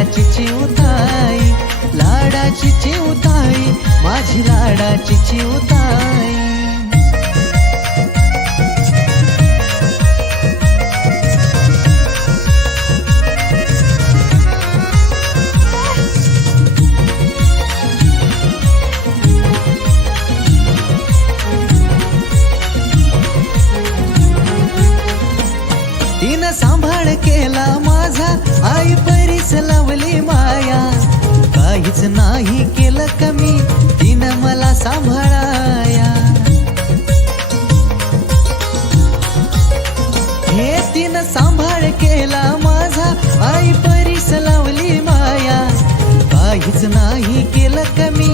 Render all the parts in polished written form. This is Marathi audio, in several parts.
लाडाची चिवताई, लाडाची चिवताई, माझी लाडाची चिवताई. तिनं सांभाळ केला माझा, आई परीस लावली माया. काहीच नाही केलं कमी, तिनं मला सांभाळाया. हे तिनं सांभाळ केला माझा, आई परीस लावली माया. काहीच नाही केलं कमी,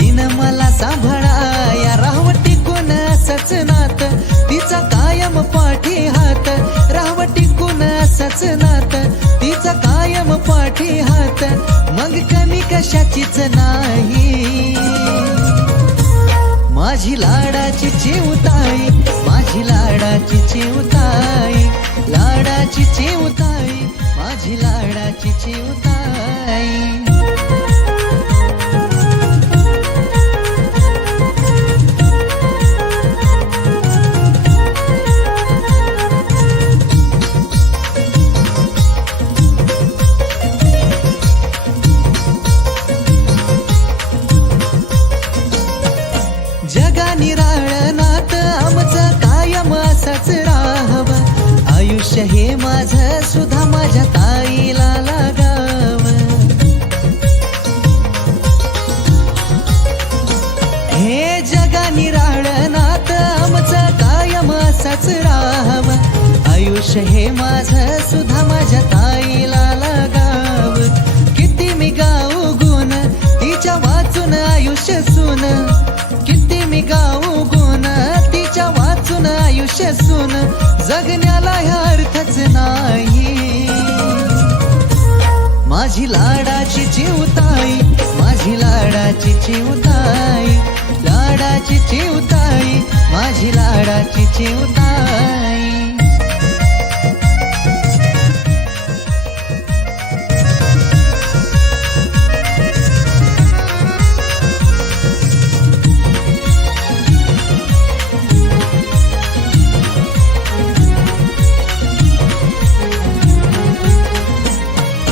तिनं मला सांभाळाया. राहाव टिकून असंच नात, तिचा कायम पाठी हात. राहाव टिकून असंच नात, तिचा कायम पाठी हात. मग कमी कशाचीच नाही, माझी लाडाची चिवताई, माझी लाडाची चिवताई, लाडाची चिवताई, माझी लाडाची चिवताई. जगा निराळनात आमचं कायम असंच राहावं. आयुष्य हे माझं सुद्धा माझ्या ताईला लागावं. हे जगा निराळनात आमचं कायम असंच राहावं. आयुष्य हे माझं सुद्धा माझ्या ताईला लागावं. किती मी गाऊ गुण तिच्या वाचून आयुष्य सुन, किती मी गाऊ गुण तिच्या वाचून आयुष्य सुन. जगण्याला ह्या अर्थच नाही, माझी लाडाची चिवताई, माझी लाडाची चिवताई, लाडाची चिवताई, माझी लाडाची चिवताई.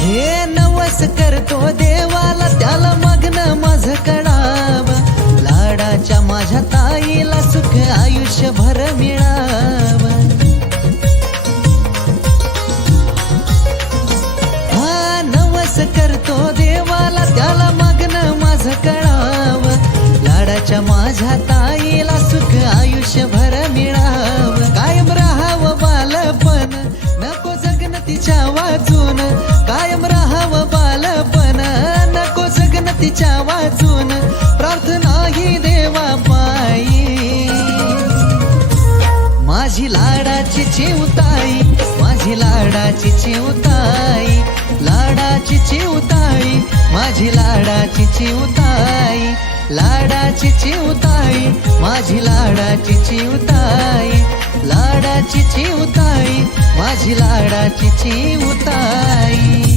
हे नवस करतो देवाला, त्याला मागणं माझं कळावं. लाडाच्या माझ्या ताईला सुख आयुष्यभर मिळावं. हा नवस करतो देवाला, त्याला मागणं माझं कळावं. लाडाच्या माझ्या ताईला सुख आयुष्यभर मिळावं. कायम राहावं बालपण, नको जगन तिच्या वाचून. कायम राहावं बालपण, नको जगन तिच्या वाचून. प्रार्थना ही देवा पायी, माझी लाडाची चिवताई, माझी लाडाची चिवताई, लाडाची चिवताई, माझी लाडाची चिवताई, लाडाची चिवताई, माझी लाडाची चिवताई, लाडाची चिवताई, माझी लाडाची चिवताई.